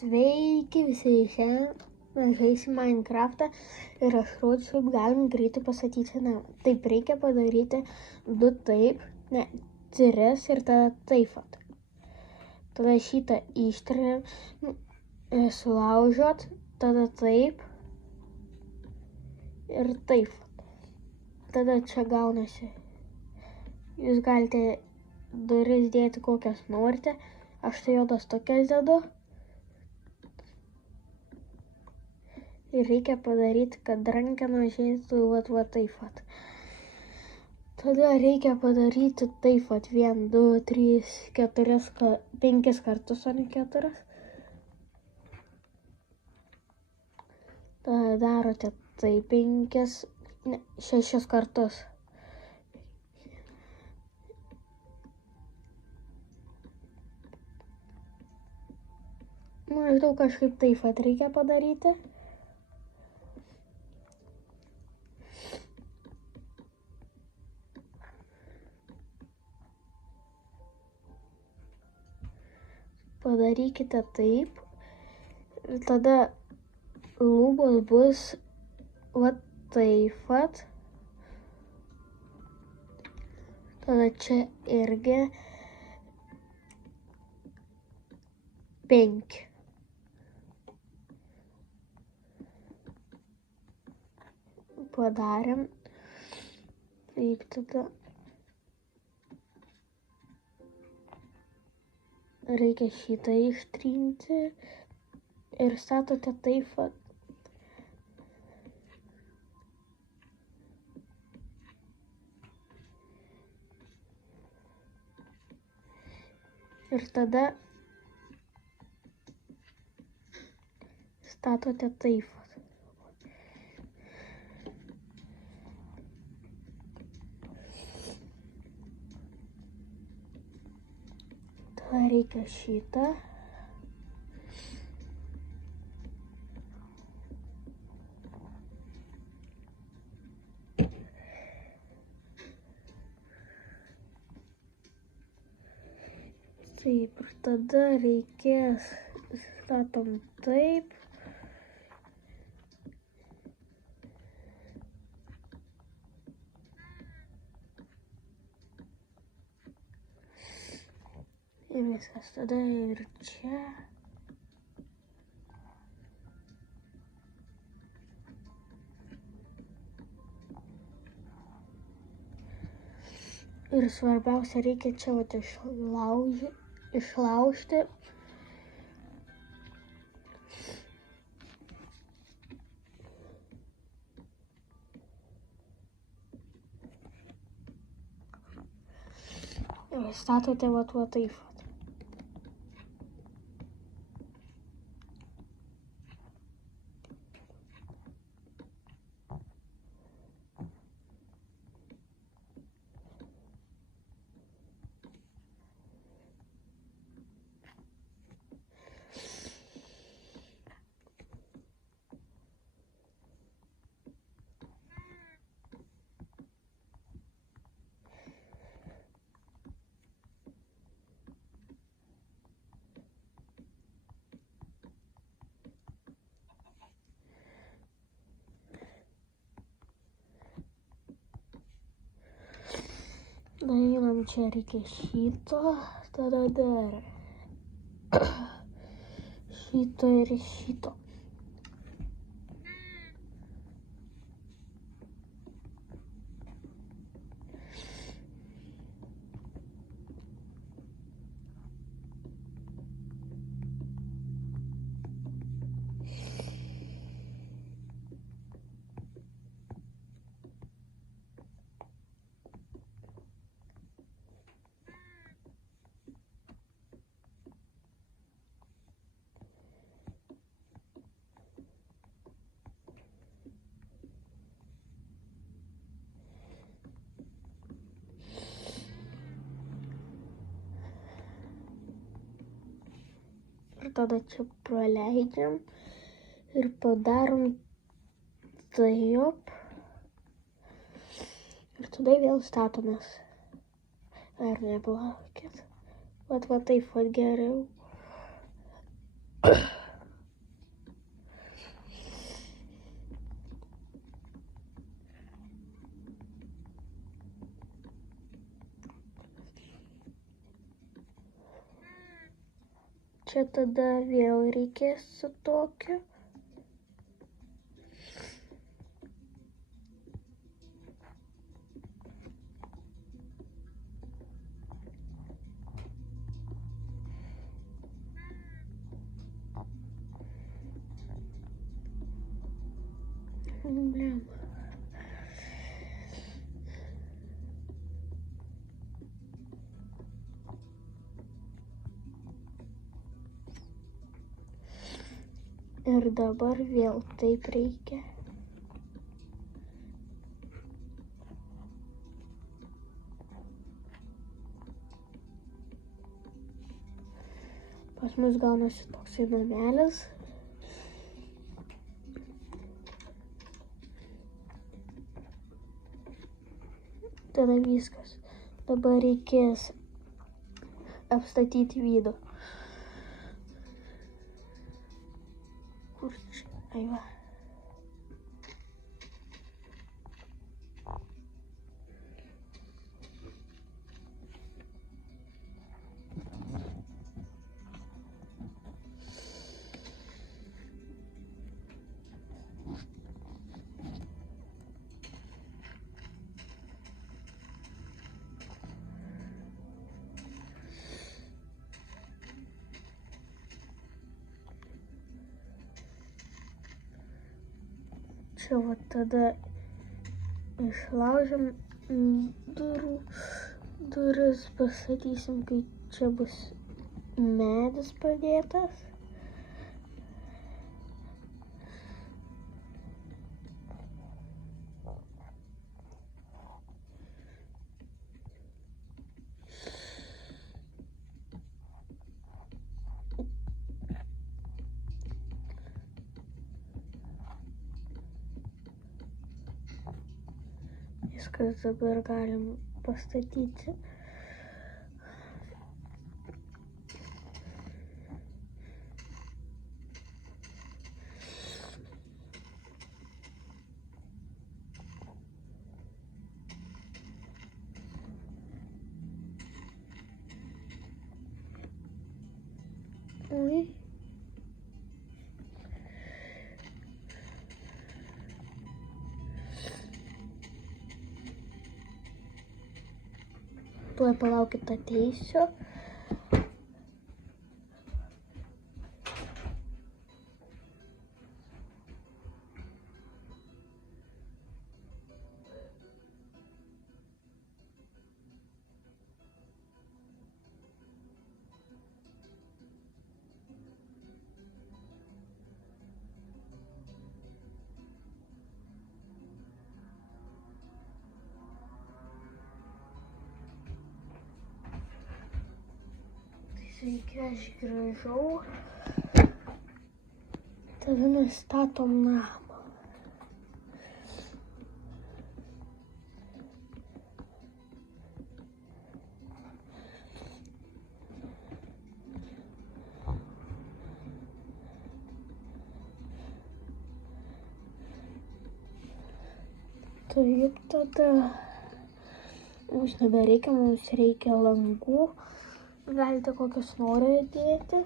Sveiki visi, šiandien žaisim Minecraftą ir aš rodysiu, kaip galim greitai pastatyti namą. Taip, reikia padaryti 2 taip, ne, 3 ir tada taip. Tada šitą ištrėm, sulaužot, tada taip ir taip. Tada čia gaunasi. Jūs galite duris dėti kokias norite, aš tai juodas tokias dedu. Ir reikia padaryti, kad rankena žėtų va taip. Tada reikia padaryti taip 1, 2, 3, 4, 5 kartus, o ne 4. Tada darote taip 5, ne, 6 kartus. Maždaug kažkaip taip reikia padaryti. Padarykite taip ir tada lubos bus va taip. Tada čia irgi 5. Padarėm. Taip, tada reikia šitą ištrinti ir statote taip. Ir tada statote taip. Tada reikia šitą. Taip, ir tada reikės, statom taip. Ir viskas, tada ir čia. Ir svarbiausia, reikia čia išlaužti. Ir statote va taip. Einam, čia reikia šito, tada dar šito ir šito. Ir tada čia praleidžiam ir padarom taip. Ir tada vėl statomės. Ar neplaukit? Va taip geriau. čia tada vėl reikės su tokiu. Блин. Ir dabar vėl taip reikia. Pas mus gaunasi toksai namelis. Tada viskas. Dabar reikės apstatyti vidų. Kur čia? Ai va. Čia va tada išlaužim duris, pastatysim, kai čia bus medis padėtas. Viskas, dabar galim pastatyti. Oi. Tuoj palaukit, ateisiu. Sveiki, aš grįžau. Tada nustatom namą. Taip, tada mums nebereikia, mums reikia langų. Galite kokius norite dėti.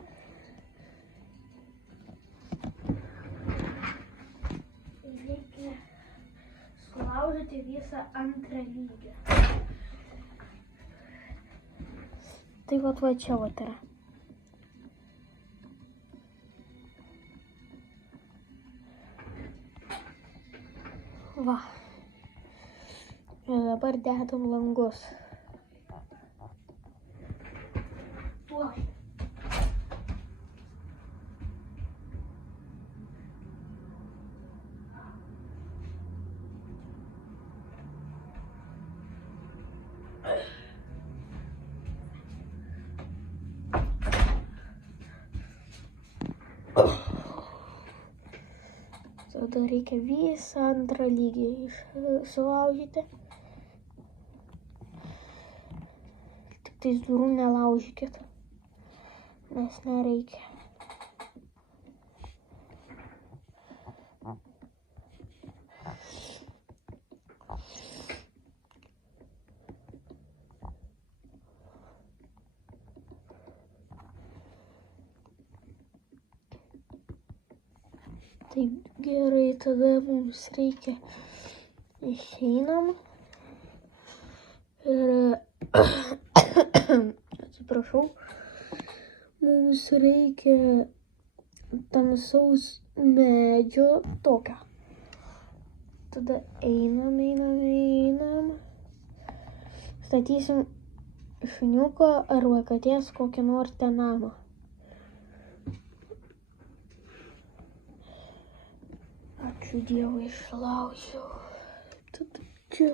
Reikia sulaužyti visą antrą lygį. Tai va čia vat yra. Va. Ir dabar dedam langus. Oi. Tada reikia visą antrą lygį sulaužyti. Tik tais durų nelaužykit, nes nereikia. Taip, gerai, tada mums reikia išeinam ir atsiprašau, mums reikia tamsaus medžio tokio. Tada einam. Statysim šuniuko arba katės kokį nors ten namą. Ačiū Dievui, išlaužiau. Tada čia.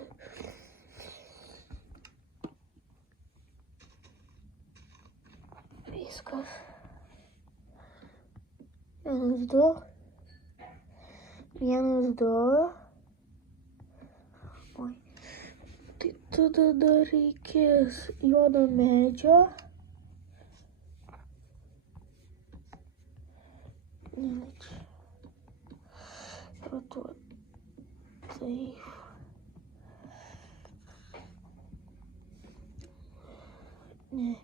Viskas. 1, 2. 1, 2. Oi. Tai tada dar reikės juodo medžio. Taip. Ne.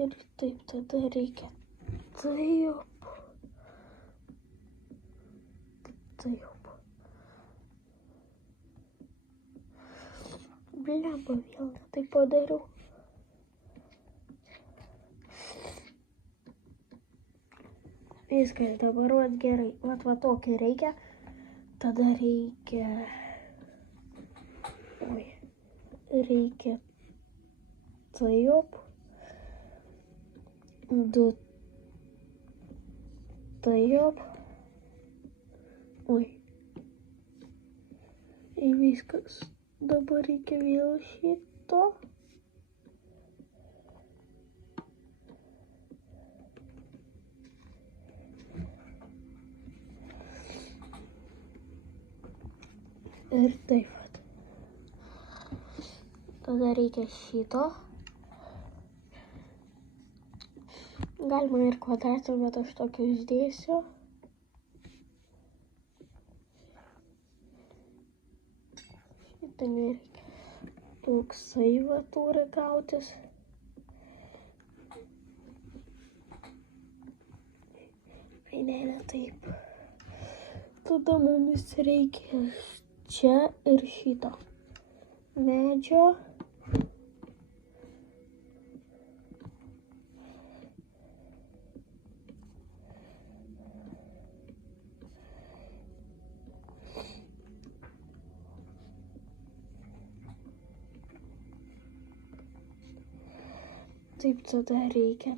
Ir taip tada reikia taip. Blemba, vėl ne taip padariau. Viskas, dabar vat gerai. Vat tokį reikia. Tada reikia... Reikia taip. 2 taip. Ir viskas. Dabar reikia vėl šito. Ir taip pat. Tada reikia šito. Galima ir kvadratą, bet aš tokį uždėsiu. Šitą nereikia. Toksai va turi gautis. Ne, taip. Tada mums reikia čia ir šito medžio. Taip, tada reikia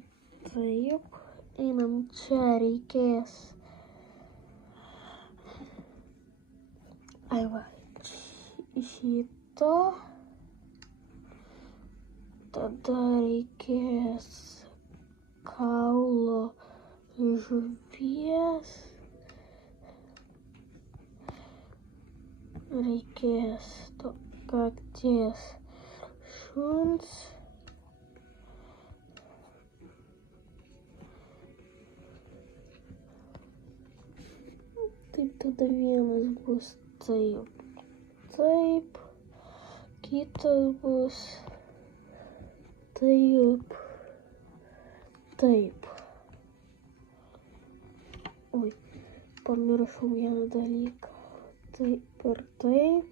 taip. Einam čia, reikės. Ai va, šito. Tada reikės kaulo žuvies. Reikės to katės šuns. Taip, tada vienas bus taip. Kitas bus taip. Oi, pamiršau vieną dalyką. Taip ir taip.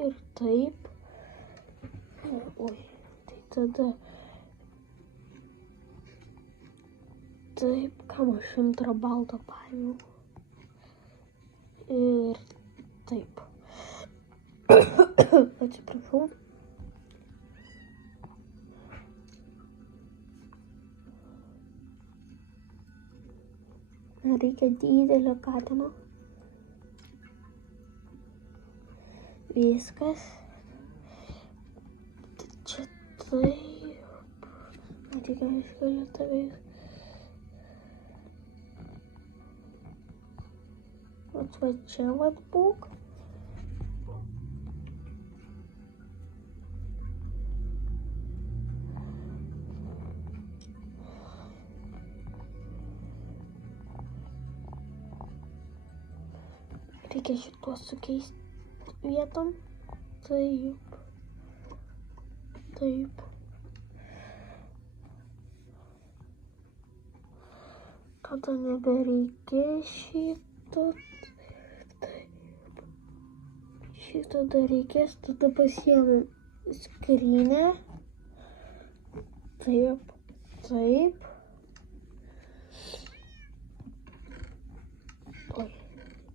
Ir taip. Oi, tai tada... Taip, kam aš 100 balto paėmiau. Ir taip. Atsiprašau. Reikia didelio katino. Viskas. Čia taip. Tik aš galiu tavęs. Va čia vat būk. Reikia šituos sukeisti vietom. taip, taip. Tada nebereikia šito, taip. Šito dar reikės, tada pasiėmėm skrynią, taip, taip. Oi,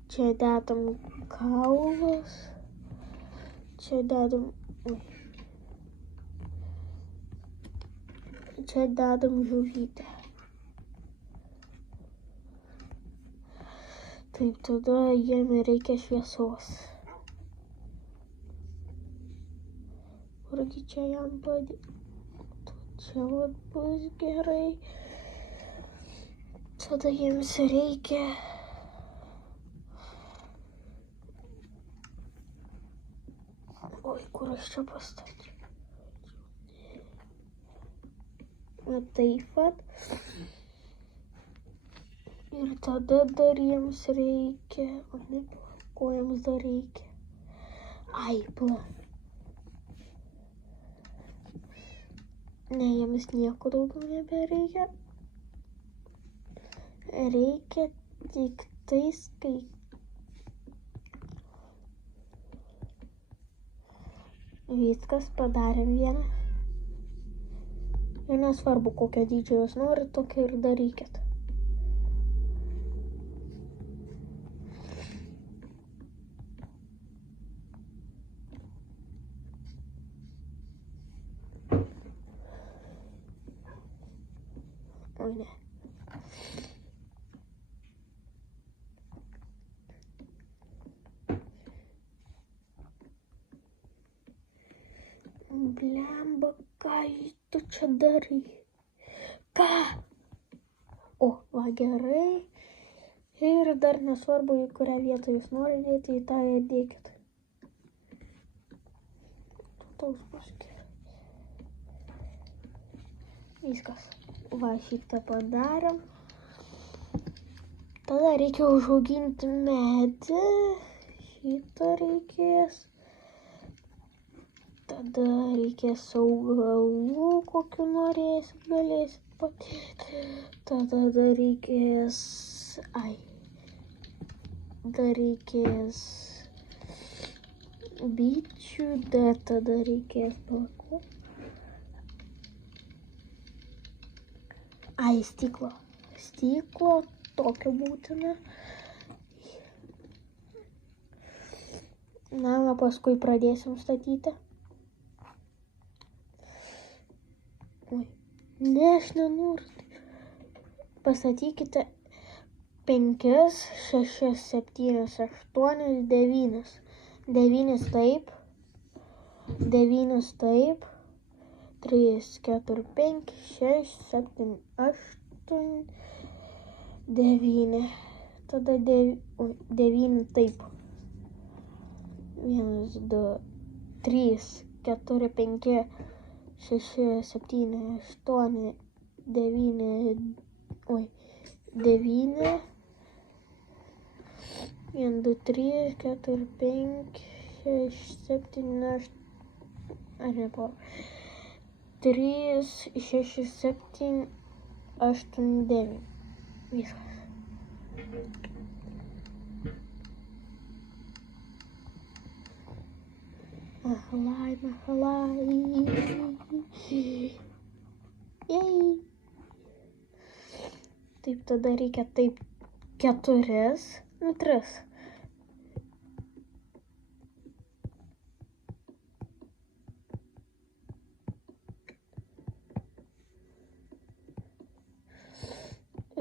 čia dedam kaulus, čia dedam, oi. Čia dedam žuvytę. Taip, tada jiem reikia šviesos. Kurgi čia jam padėti? Čia vat bus gerai. Tada jiems reikia... Oi, kur aš čia pastačiau? Taip vat. Ir tada dar jiems reikia... O ne, ko jiems dar reikia? Ai, pala. Ne, jiems nieko daugiau nebereikia. Reikia tik tais, kai... Viskas, padarėm vieną. Ir nesvarbu, kokio dydžio jūs norit, tokio ir darykit. Oi, ne. Blemba, ką tu čia darai? Ką? O, va gerai. Ir dar nesvarbu, į kurią vietą jūs norite dėti, į tą ir dėkit. Toks bus gerai. Viskas. Va, šitą padarėm. Tada reikia užauginti medį. Šitą reikės. Tada reikės augalų, kokiu norėsit, galėsit padėti. Tada dar reikės... Ai. Dar reikės bičių, tada reikės balkų. Ai, stiklo. Stiklo tokio būtina. Na, o paskui pradėsim statyti. Oi, ne, aš nenoriu. Pastatykite 5, 6, 7, 8, 9. 9 taip. 9 taip. 3, 4, 5, 6, 7, 8, 9. Tada 9 taip. 1, 2, 3, 4, 5, 6, 7, 8, 9. Oi, 9. 1, 2, 3, 4, 5, 6, 7, 8. Aš nepau. 3, 6, 7, 8, 9. Viskas. Mahalai, mahalai. Jei. Taip, tada reikia taip 4, 3.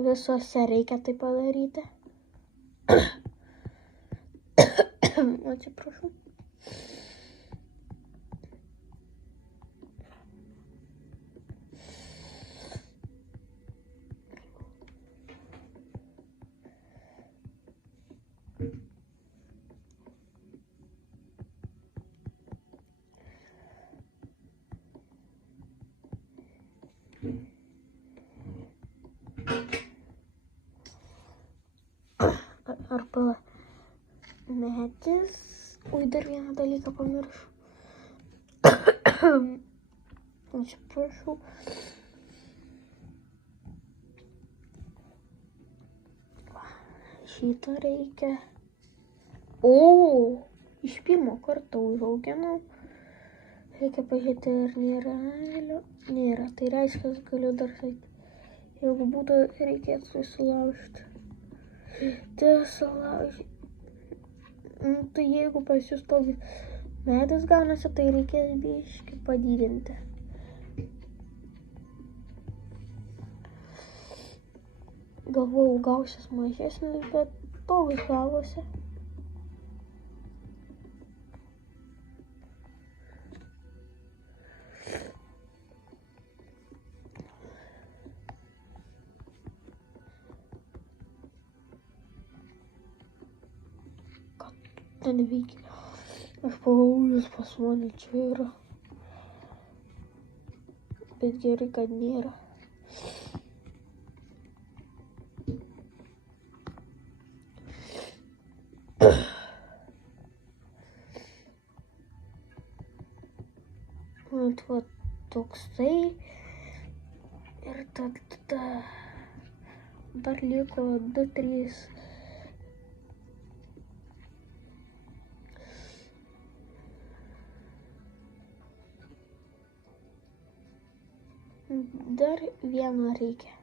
Visose reikia tai padaryti. Atsiprašau. Ar pala medis? Oi, dar vieną dalyką pamiršau. Atsiprašau. Šitą reikia. O, iš pirmo karto užauginau. Reikia pažiūrėti, ar nėra avilio. Nėra, tai reiškia, galiu dar sakyti. Jeigu būtų, reikėtų tai sulaužyti. Tai sulaužyti. Tai jeigu pas jūs toks medis gaunasi, tai reikės biškį padidinti. Galvojau, gausis mažesnis, bet toks gavosi. Ką ten veikia? Aš pagalvojau, jūs pas mane čia yra. Bet gerai, kad nėra. Va toksai. Ir tada dar liko 2-3. Dar vieną reikia.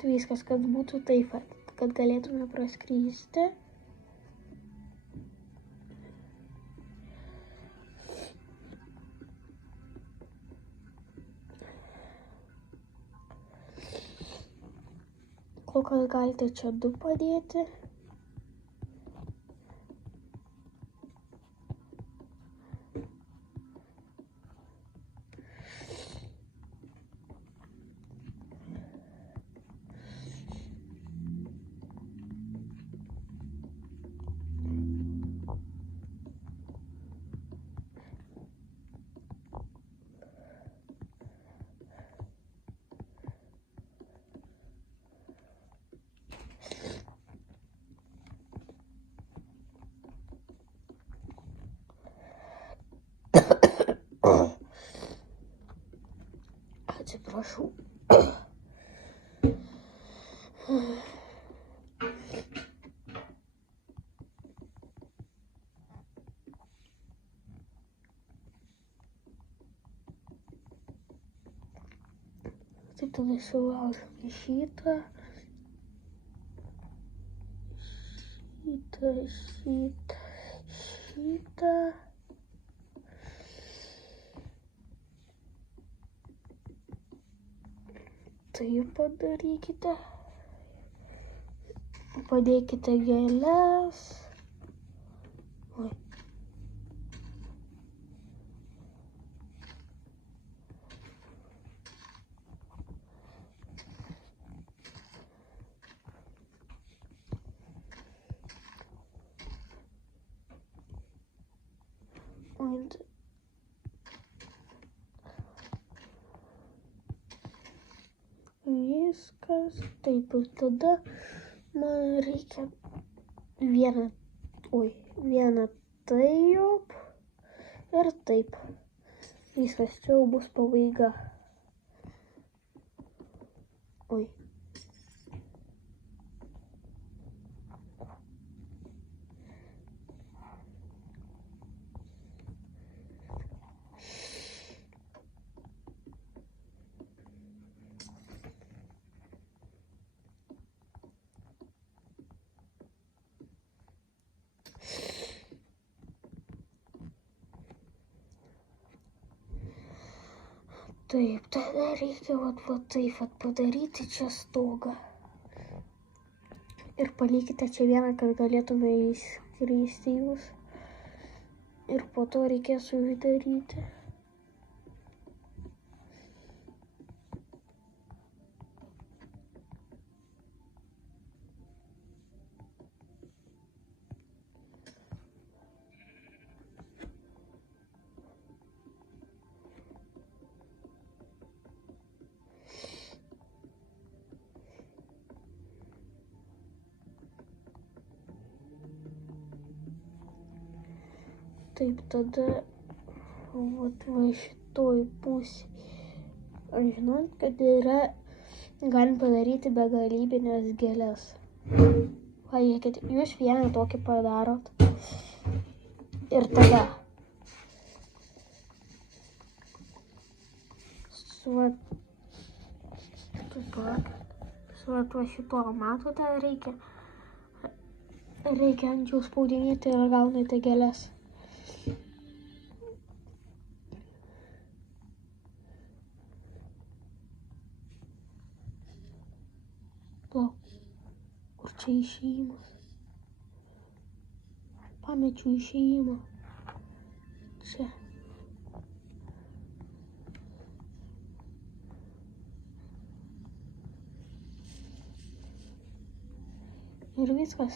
Tai viskas, kad būtų taip, kad galėtume praskristi. Kol kas galite čia 2 padėti. Atsiprašau. Taip, tada sulaužome šitą. Šitą. Tai padarykite. Padėkite gėles. Oi. Viskas. Taip, ir tada man reikia vieną taip ir taip. Viskas, čia jau bus pabaiga. Oi. Taip, tada reikia va taip padaryti čia stogą. Ir palikite čia vieną, kad galėtume įskristi jūs. Ir po to reikės uždaryti. Taip, tada va šitoj pusėj. Ar žinot, kad galim padaryti begalybinės gėles. Pažiūrėkit, jūs vieną tokį padarot. Ir tada su šituo matote, reikia ant jų spaudinėti ir gaunate gėles. Kur čia išėjimas? Pamečiau išėjimą. Čia. Ir viskas.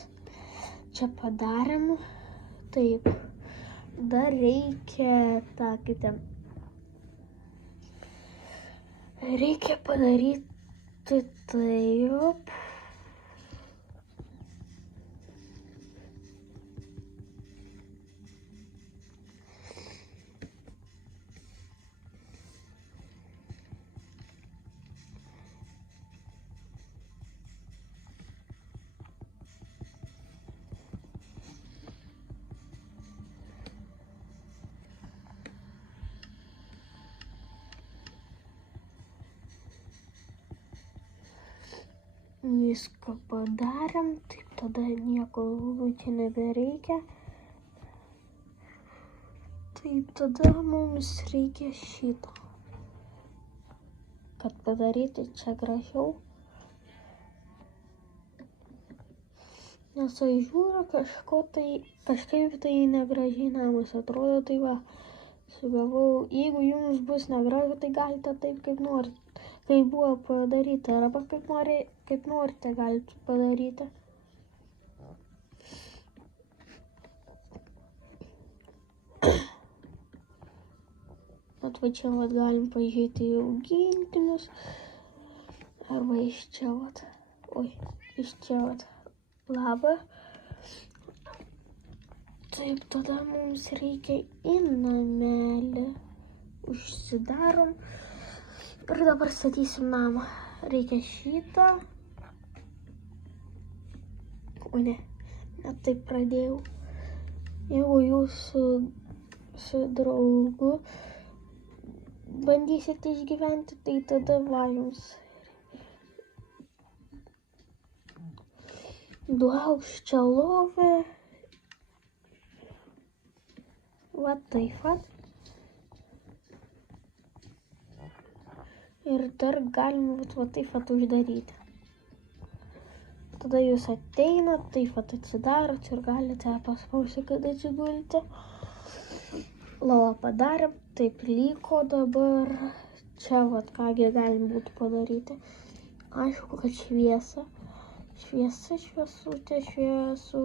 Čia padarėm. Taip. Dar reikia reikia padaryti taip. Viską padarėm, taip tada nieko čia nebereikia. Taip tada mums reikia šito. Kad padaryti čia gražiau. Nes aš žiūriu kažkaip tai negražiai namas atrodo, tai va, sugalvojau, jeigu jums bus negražu, tai galite taip kaip norite. Kaip buvo padaryta, arba kaip norite galite padaryti. Bet va čia vat galim pažiūrėti į augintinius. Arba iš čia vat. Iš čia vat. Labą. Taip, tada mums reikia į namelį. Užsidarom. Ir dabar statysim namą. Reikia šitą. O ne taip pradėjau. Jeigu jūs su draugu bandysite išgyventi, tai tada va jums 2 aukščio lovė. Va taip pat. Ir dar galima va taip pat uždaryti. Tada jūs ateinat, taip pat atsidarot ir galite paspausti, kad atsigulti. Lovą padarėm, taip liko dabar. Čia vat kągi galim būtų padaryti. Aišku, kad šviesa. Šviesutė, šviesu.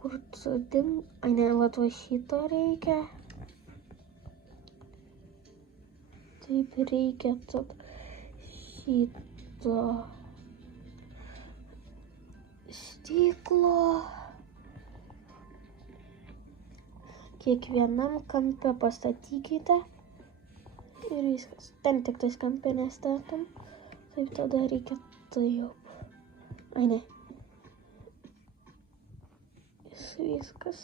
Kur sudim. Ai ne, vat va šito reikia. Taip reikia šito stiklo. Kiekvienam kampe pastatykite. Ir viskas. Ten tik tais kampe nestatom. Taip tada reikia taip. Ai ne. Viskas.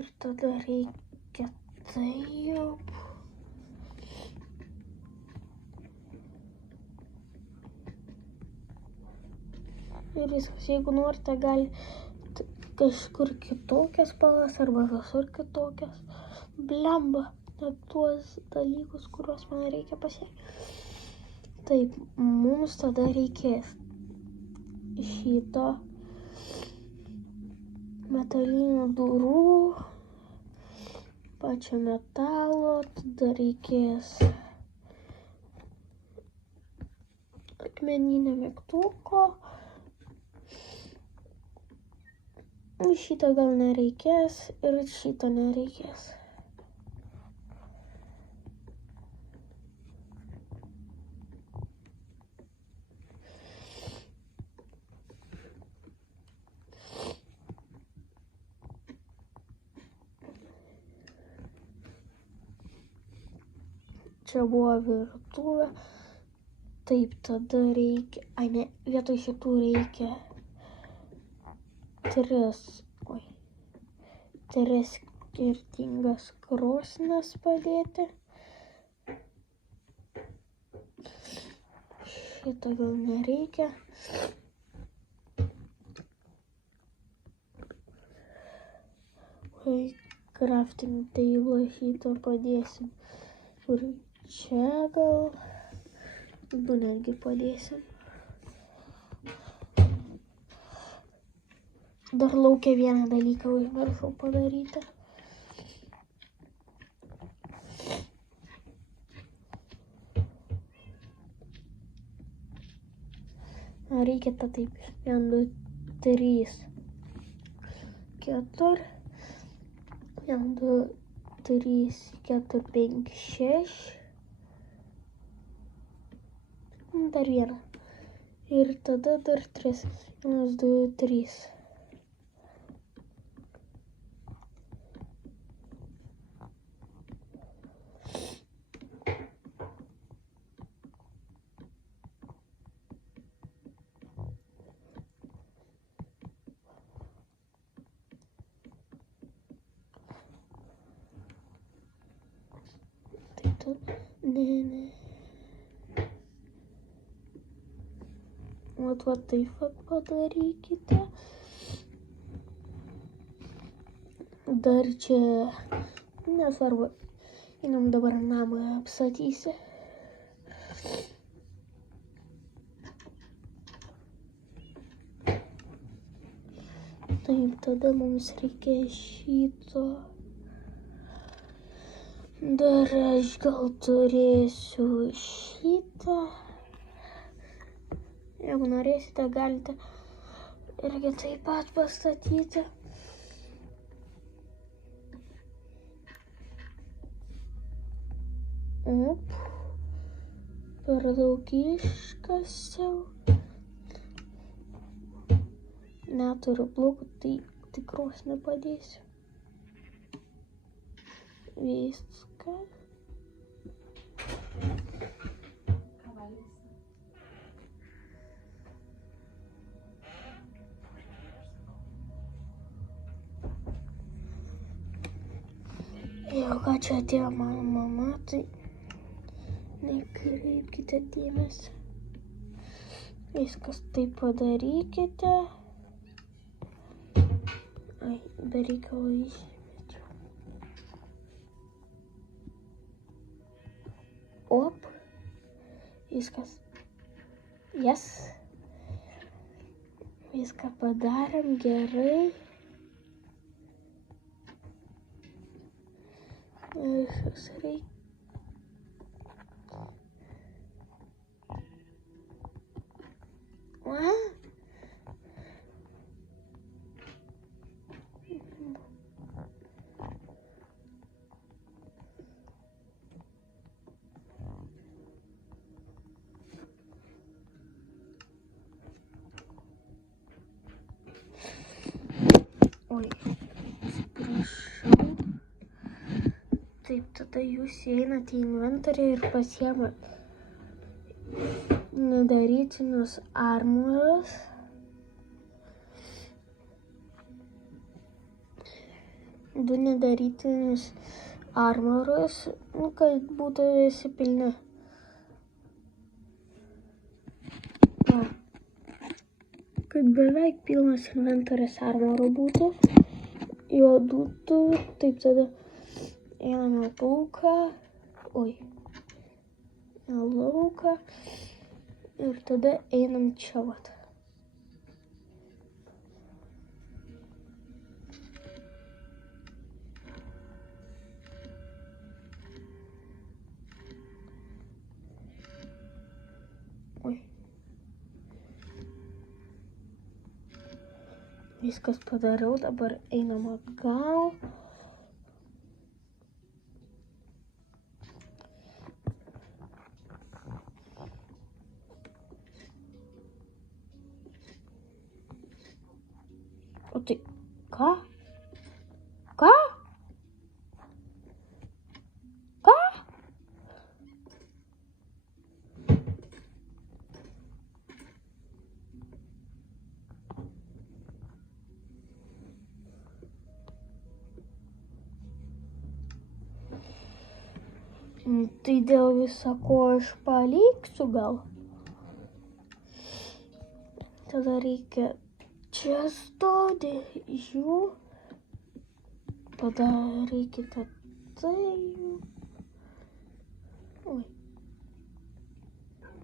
Ir tada reikia taip. Ir viskas, jeigu norite, galite kažkur kitokias spalvas arba visur kitokias. Blemba, net tuos dalykus, kuriuos man reikia pasiekti. Taip, mums tada reikės šito metalinių durų, pačio metalo, tada reikės akmeninio mygtuko, Šito gal nereikės ir šito nereikės. Čia buvo virtuvė. Taip, tada reikia, ne, vietoj šitų reikia tris skirtingas krosnes padėti. Šito gal nereikia. Crafting table šito padėsim. Ir čia gal du netgi padėsim. Dar laukia vieną dalyką užmiršau padaryti. Reikia tą taip. 1, 2, 3, 4. 1, 2, 3, 4, 5, 6. Dar vieną. Ir tada dar 3. 1, 2, 3. Ne. Va taip pat padarykite. Dar čia, nesvarbu, einam dabar namą apstatysi. Taip, tada mums reikia šito. Dar aš gal turėsiu šitą. Jeigu norėsite, galite irgi taip pat pastatyti. Per daug iškasiau. Neturiu blokų, tai tikros nepadėsiu. Viską. Jau ką čia atėjo mano mama, tai nekreipkite dėmesio. Viskas taip padarykite. Ai, be reikalo išmečiau. Op. Viskas. Yes. Viską padarėm gerai. Viskas reikia. Oi, atsiprašau. Taip, tada jūs einate į inventorių ir pasiėmat nedarytinus armorus. Du nedarytinus armorus, kad būtų visi pilni. Kad beveik pilnas inventorius armorų būtų. Juodų, taip tada einame lauką. Oi. Lauką. Ir tada einam čia vat. Oi. Viskas padariau, dabar einam atgal. O tai ką? Ką? Ką? Tai dėl viso ko aš paliksiu gal. Tada reikia čia stoti jų. Padarykite tai. Oi.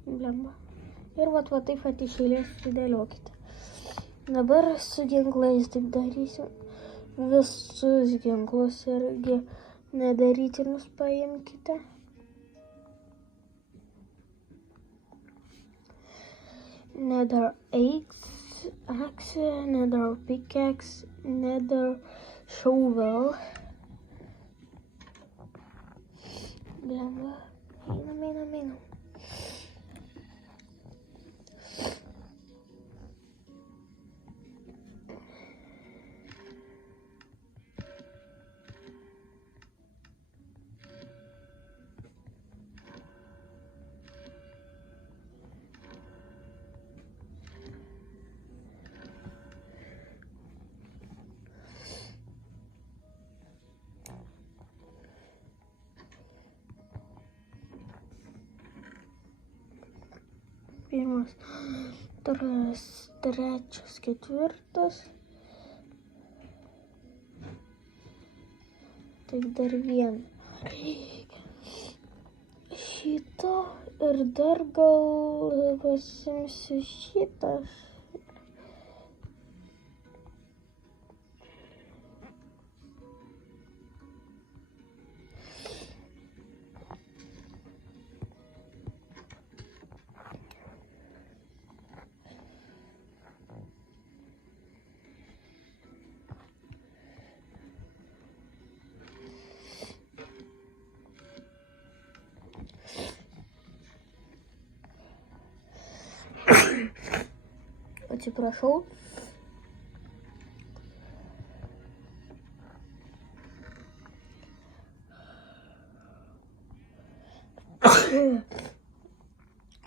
Blemba. Ir va taip iš eilės sudėliokite. Dabar su ginklais taip darysim. Visus ginklus irgi nedarytinus paimkite. Nether axe, nether pickaxe, nether shovel. Blemba. Einam. Pirmas, antras, trečias, ketvirtas. Tik dar vieną. Šitą ir dar gal pasimsiu šitą. Atsiprašau.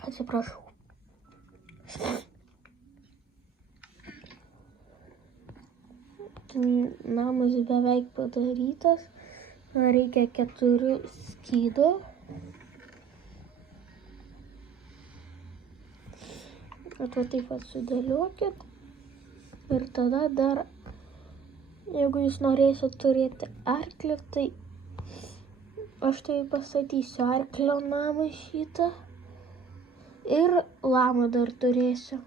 Atsiprašau. Namas beveik padarytas. Reikia 4 skydo. Va taip sudėliokit. Ir tada dar, jeigu jūs norėsit turėti arklį, tai aš tai pastatysiu arklio namą šitą. Ir lamą dar turėsiu.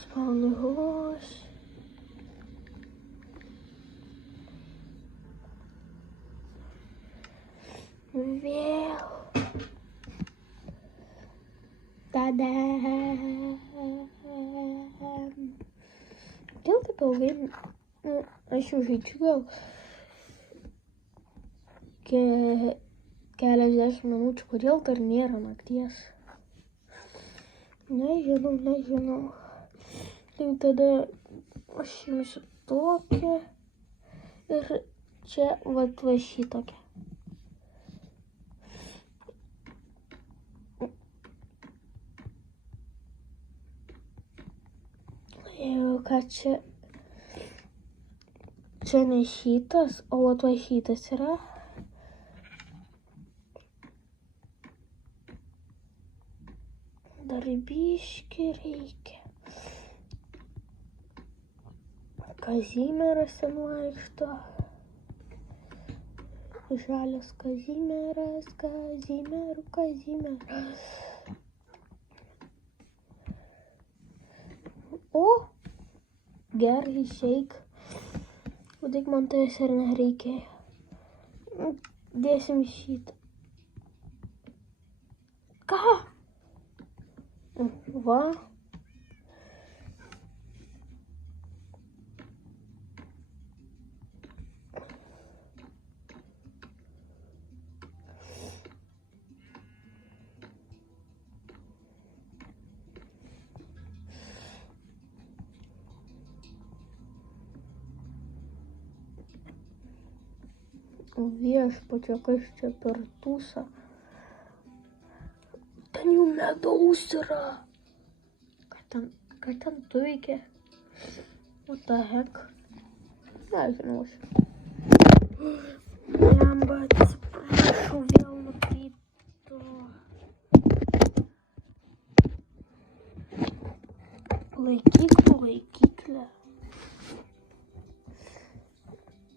Spawn horse. Vėl. Tada. Dėl taip ilgai, aš jau žaidžiu gal keliasdešimt minučių, kodėl dar nėra nakties. Nežinau. Tai tada aš imsiu tokią ir čia va šitokią. Ką čia ne šitas, o va šitas yra. Dar biškį reikia. Kazimieras ten vaikšto. Žalias Kazimieras. O, gerai, išeik. O tik man tai ir nereikėjo. Dėsim šitą. Va. Viešpatie, kas čia per tūsą? Ten jau medaus yra. Ką ten tu veikė? What the heck? Nežinau. Lemba, atsiprašau, vėl nukrito. Laikyklė.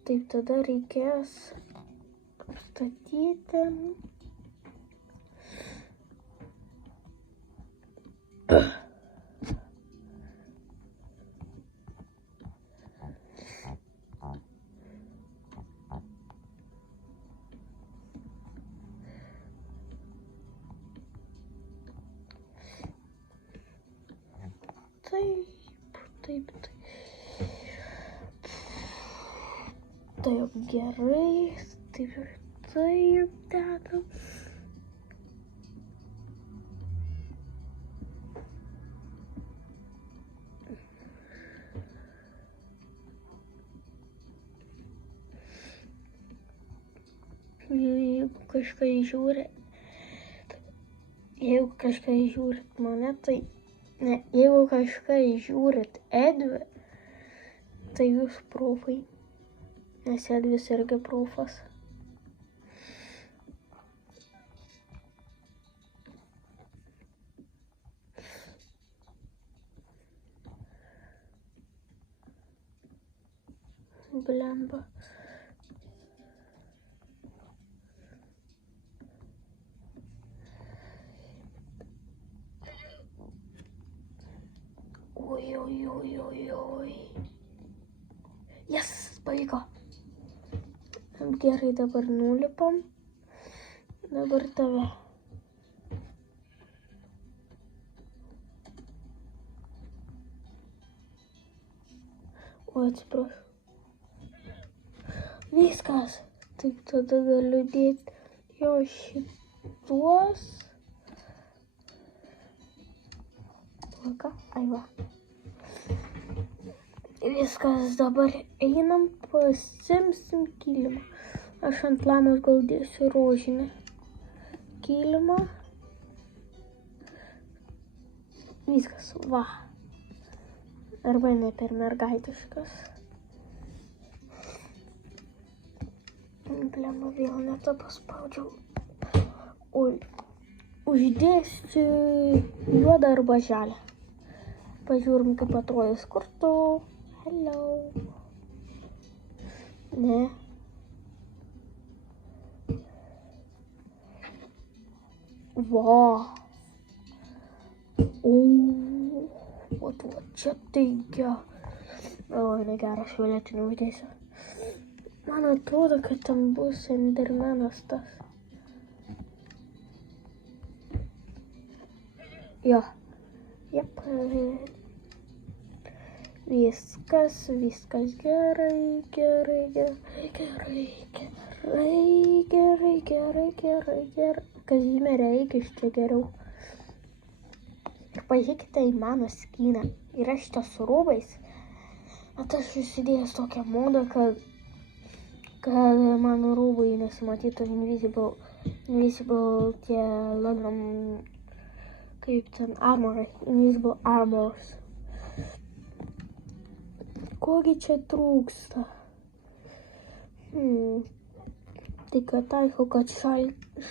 Taip, tada reikės apstatyti. Taip, gerai, taip ir taip dedam. Jeigu kažkas žiūrit mane, tai ne, jeigu kažkas žiūrit Edvį, tai jūs profai, nes Edvis irgi profas. Blemba. Oi. Yes, pavyko. Gerai, dabar nulipam. Dabar tave. O, atsiprašau. Viskas. Taip, tada galiu dėti jo šituos. Ką? Ai va. Viskas, dabar einam, pasimsim kilimą. Aš ant lamos gal dėsiu rožinį kilimą. Viskas, va. Arba ne per mergaitiškas. Blema, vėl ne tą paspaudžiau. Oi, uždėsiu juodą arba žalią. Pažiūrim, kaip atrodys. Kur tu? Hello. Ne. Va. Vat čia teigia. O, negeras, violetinį uždėsiu. Man atrodo, kad ten bus endermenas tas. Jo. Jep. Viskas gerai. Kazimierė, eik iš čia geriau. Ir pažiūrėkite į mano skyną. Yra šitas su rūbais. Bet aš įsidėjęs tokią modą, kad mano rūbai nesimatytų invisible tie lagnam, kaip ten armorai, invisible armors. Kogi čia trūksta? Tai kad aišku, kad šalkers.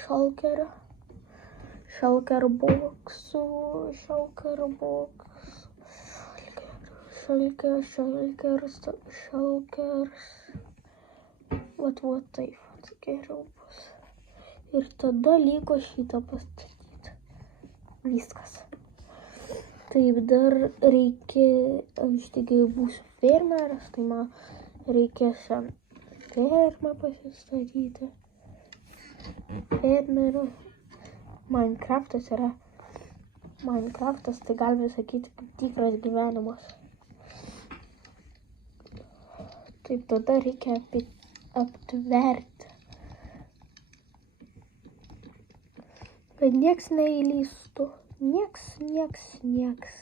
Vat taip, geriau bus. Ir tada liko šitą pastatyti. Viskas. Taip, dar reikia, aš taigi būsiu fermeras, tai man reikės fermą pasistatyti. Fermerio. Minecraftas yra Minecraftas, tai galime sakyti, kaip tikras gyvenimas. Taip, tada reikia aptverti, kad nieks neįlystų. Nieks.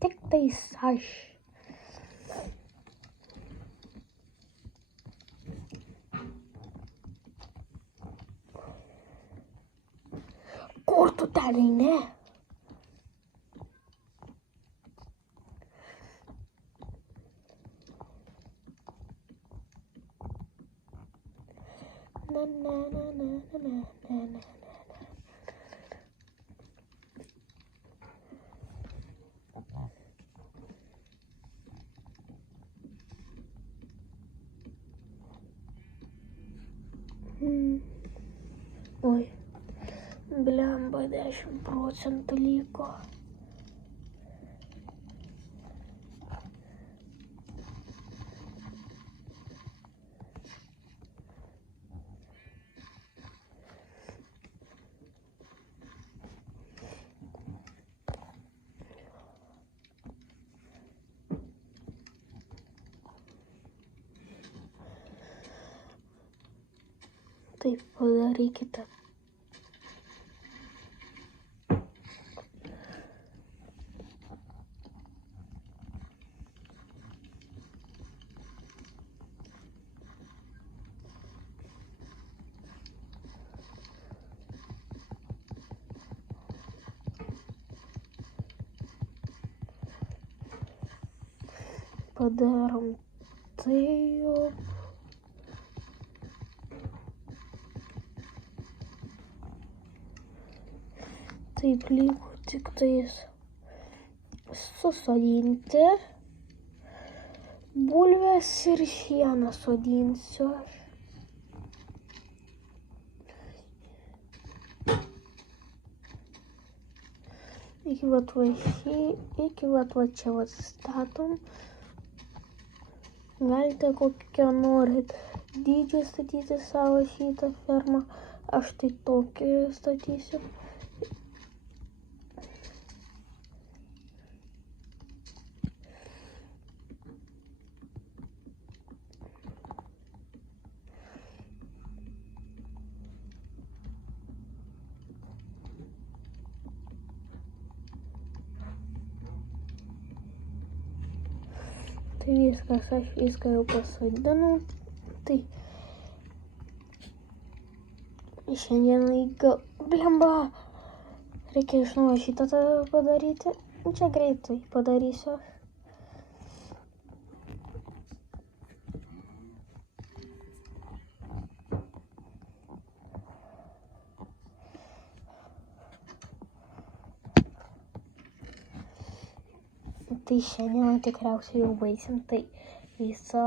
Tik tais aš. Kur tu ten eini? Oi, blemba, 10% liko. Taip, padarykite. Padarom taip. Taip, liko tik tais susodinti bulves ir šieną sodinsiu. Iki va čia statom. Galite kokią norit dydžią statyti savo šitą fermą. Aš tai tokį statysiu. Tai viskas, aš viską jau pasodinau. Tai šiandienai blemba. Reikia iš naujo šitą padaryti. Čia greitai padarysiu. Tai šiandien tikriausiai jau baigsim. Tai viso